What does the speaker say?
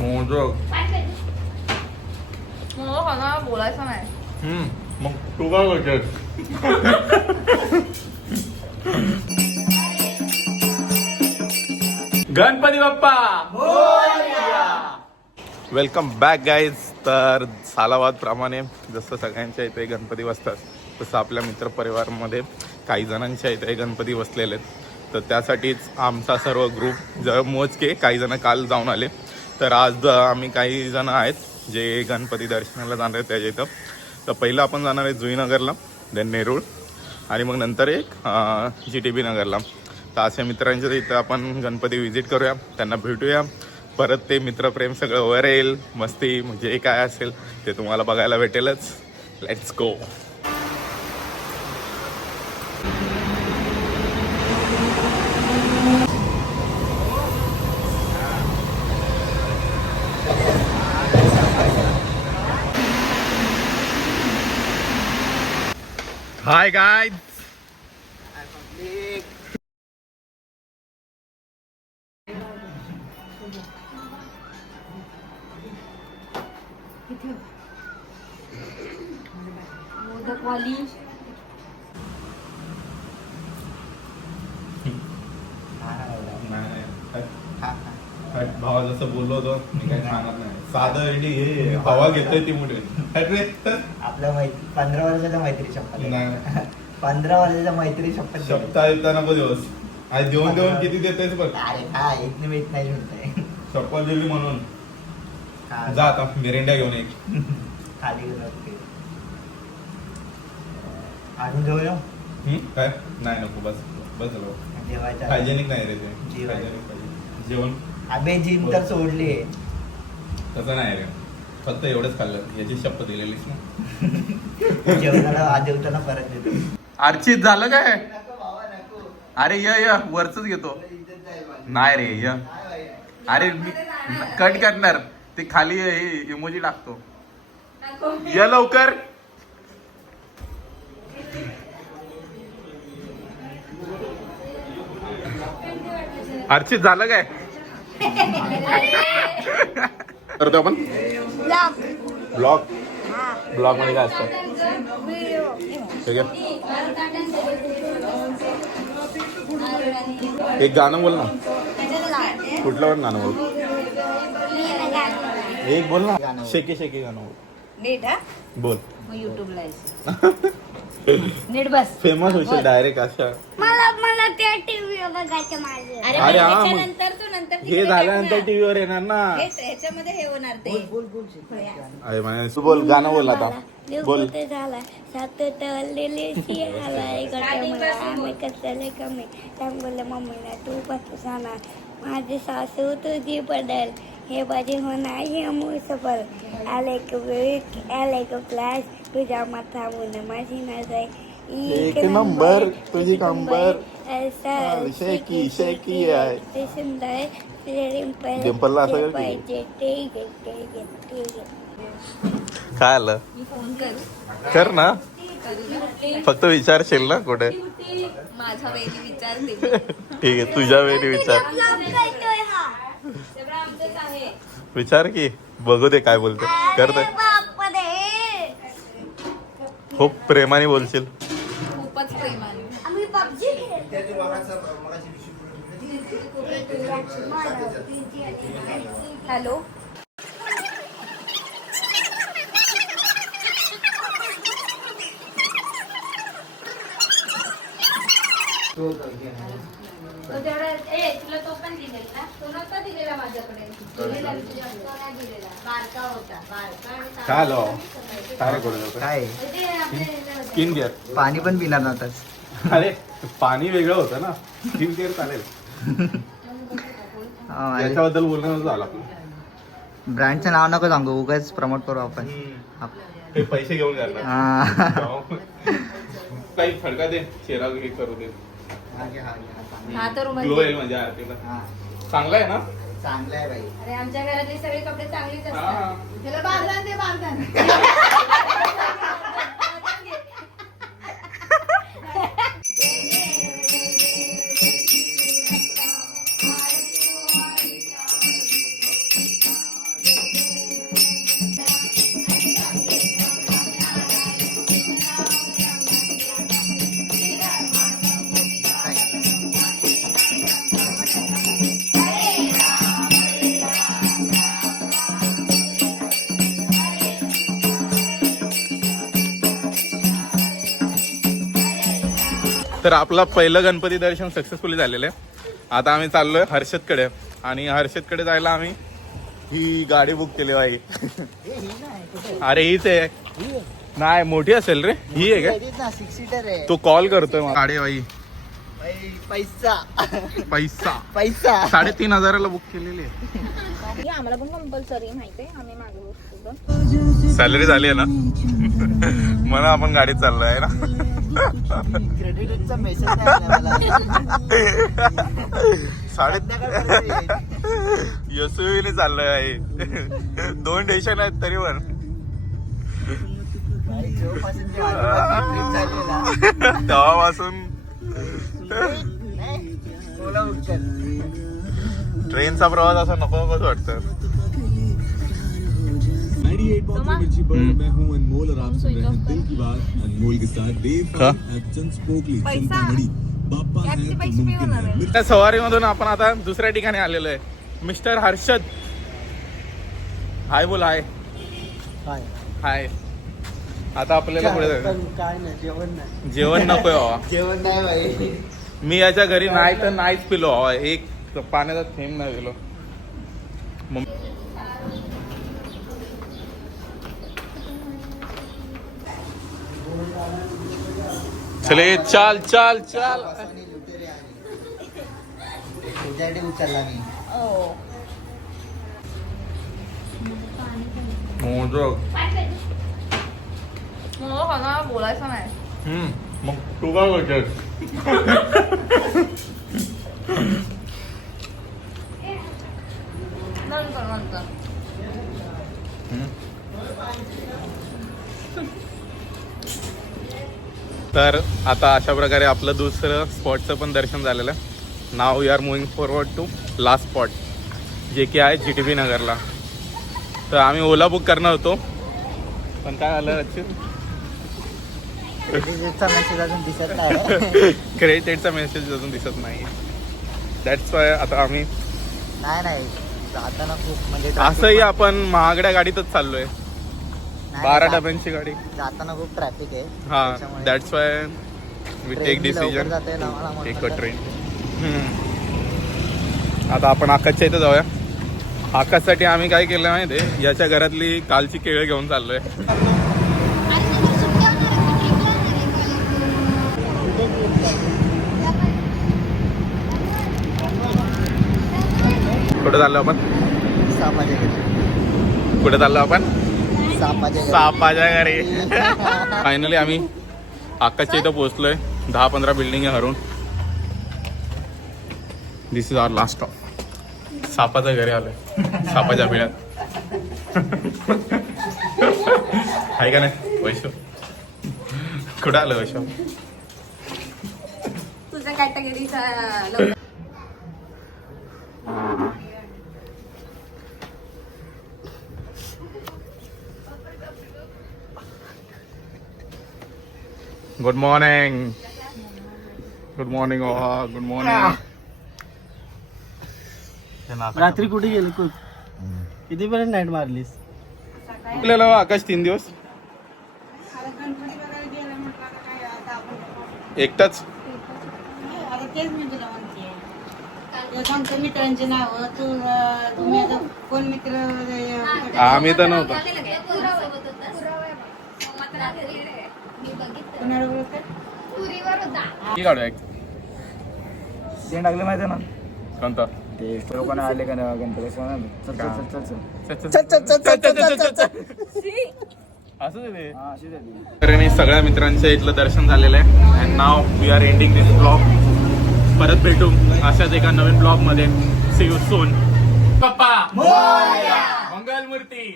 मोदक मग खाना बोलायचं नाही. मग तू काय करतेस? Ganpati Bappa welcome back guys. तर सालाबाद प्रमाणे जसं सगळ्यांच्या इथे गणपती बसतात तसं आपल्या मित्रपरिवारामध्ये काही जणांच्या इथे गणपती बसलेले आहेत. तर त्यासाठीच आमचा सर्व ग्रुप मोजके काही जण काल जाऊन आले. तर आज आम्ही काही जण आहेत जे गणपती दर्शनाला जाणार आहेत त्याच्या इथं. तर पहिलं आपण जाणार आहे जुईनगरला, देन नेरूळ आणि मग नंतर एक GTB नगरला. तर अशा मित्रांच्या इथं आपण गणपती व्हिजिट करूया, त्यांना भेटूया. परत ते मित्रप्रेम सगळं वर येईल, मस्ती म्हणजे काय असेल ते तुम्हाला बघायला भेटेलच. Let's go. Hi guys. मोदकवाली भावा जसं बोललो होतो मी काही सांगत नाही. साधं इडी हे हवा घेतोय ती मुठे आपल्या 15 वर्षाच्या मैत्री शपथ नाही. 15 वर्षाच्या मैत्री शपथ शब्द येता नको दिवस आज देऊन देऊन किती देतेस बघ. अरे काय इतने वेट नाही म्हणताय. शपथ दिली म्हणून जा आता मिरिंडा घेऊन एक खाली गेलो आणून घेऊ ना. काय नाही नको बस बस झालं. जेवायचं हायजेनिक नाही रे ते. जेवायचं. हायजेनिक पाहिजे जेवण. अबे जिम तर सोडली. तसं नाही रे, फक्त एवढंच खाल्लं याची शपथ दिलेलीस ना. जेवताना परत देतो. अर्चित झालं काय? नको बाबा नको. अरे य वरच घेतो. नाही रे य. अरे मी कट करणार ते खाली इमोजी टाकतो. या लवकर. अर्चित झालं काय? करतो आपण ब्लॉग. ब्लॉग मध्ये काय असतं? ठीक आहे, एक गाणं बोल ना. कुठलं पण गाणं बोल. एक बोल ना. शेकी शेकी गाणं बोल. नीट हा बोल. मग युट्यूबला नीट बस. फेमस होशील डायरेक्ट अशा. मला त्या टीव्ही बघायचं माझं. अरे हा मग नंतर तू नंतर हे झाल्यानंतर टीव्हीवर येणार ना. ह्याच्यामध्ये हे होणार ते. अरे म्हणे तू बोल गाणं बोल आता. बोल. झाला सात तळलेले शियालाय गटामध्ये आम्ही कसले कमी सांगोल मम्मीला तू बस सांगा माझी सासू तुझी बदल हे बाजी होणार हे मूळ सफल आले वीक आले क्लास तुझ्या माथा मुन माझी नजर एक नंबर तुझी कंबर शेकी शेकी आहे. ते सुंदर डिंपलला असं कर की. पाहिजे ठीक आहे. काय आलं मी फोन करू कर ना. फक्त विचारशील ना कुठे. माझ्या वेळी विचारते. ठीक आहे तुझ्या वेळी विचार. सगळं आमचंच आहे. विचार की बघू दे काय बोलते. करते खूप प्रेमाने बोलशील. खूपच प्रेमाने. आम्ही पबजी हॅलो. तुला तो पण दिलेला. तो नव्हता दिलेला माझ्याकडे. बारका होता. काय आलो काय करू काय स्किन केअर. पाणी पण पिणार नव्हताच. अरे पाणी वेगळं होतं ना. स्किन केअर चालेल. याच्याबद्दल बोलणं झालं आपलं. ब्रँडचं नाव नको सांगू उगाच प्रमोट करू आपण. ते पैसे घेऊन जाणार. हा. काही फडका दे चेहरा हे करू दे. हा तर ग्लो येईल म्हणजे आरतीला. चांगला आहे ना. चांगलं आहे बाई. अरे आमच्या घरातले सगळे कपडे चांगलीच हा. असतात. त्याला बांधला ते बांधला. तर आपला पहिलं गणपती दर्शन सक्सेसफुली झालेलं आहे. आता आम्ही चाललोय हर्षदकडे आणि हर्षदकडे जायला आम्ही ही गाडी बुक केली बाई. अरे हीच आहे. नाही मोठी असेल रे. ही आहे का? 6 सीटर आहे. तो कॉल करतोय मला. गाडी बाई पैसा पैसा पैसा 3,500ला बुक केलेली आहे. आम्हाला पण कंपल्सरी माहिती आहे, आम्ही मागे बसतो. सॅलरी झाली आहे ना म्हणून आपण गाडीत चाललोय आहे ना. क्रेडिटचा मेसेज मला यशस्वीने चाललोय आहे. 2 स्टेशन आहेत तरी पण तेव्हापासून ट्रेनचा प्रवास असा नको नकोच वाटतं. 98.3 मैं हूं अनमोल और आप सुन रहे हैं दिल की बात अनमोल के साथ देव हडसन स्पोकली चिंतामणी बाप्पा है तो मुमकिन है. त्या सवारीमधून आपण आता दुसऱ्या ठिकाणी आलेलो आहे. मिस्टर हर्षद हाय बोल. हाय हाय. आता आपल्याला पुढे जायचं. काय नाही जेवण नाही. जेवण नकोय बाबा. जेवण नाही बाई. मी याच्या घरी नाही तर नाहीच पिलो बाबा. एक पाण्याचा थेंब नाही पिलो. चले चाल चाल चाल. तुझ्यासाठी उचलला मी. मोदक. बोलायचं नाही. मग तू काय करतेस? नंतर तर आता अशा प्रकारे आपलं दुसरं स्पॉटचं पण दर्शन झालेलं आहे. Now we are moving forward to last spot जे की आहे GTB नगरला. तर आम्ही ओला बुक करणार होतो पण काय झालं अच्युत क्रेडिटचा मेसेज अजून दिसत नाही. क्रेडिटचा मेसेज अजून दिसत नाही. दॅट्स वाय आता आम्ही नाही जाताना खूप म्हणजे असंही आपण महागड्या गाडीतच चाललोय. 12 डब्यांची गाडी. जाताना खूप ट्रॅफिक आहे. हा that's why we take decision take a train. आता आपण आकाशच्या इथं जाऊया. आकाशसाठी आम्ही काय केलं माहिती आहे, याच्या घरातली कालची केळं घेऊन चाललोय. कुठे चाललो आपण? कुठे चाललो आपण? सापाच्या घरी. फायनली आम्ही आकाशच्या इथं पोहोचलोय. 10-15 बिल्डिंग हरून. This is our last stop. सापाच्या घरी आलोय. सापाच्या बिळात आहे का नाही वैशव? कुठं आलं वैशव? तुझ्या कॅटेगरीचा good morning. Good morning. Good morning. रात्री कुठे गेली? कितीपर्यंत नाईट मारलीस? आपल्याला आकाश 3 दिवस एकटाच. तेच मी तुला म्हणते मित्रांची नाव तुम्ही आता कोण मित्र? आम्ही तर नव्हतो. की काढूया एक ते टाकले माहिती ना कोणता? ते लोकांना आले का गणपती तर मी सगळ्या मित्रांच्या इथलं दर्शन झालेलं आहे. And now we are ending this blog. परत भेटू अशाच एका नवीन ब्लॉग मध्ये. See you soon. पप्पा मंगल मूर्ती.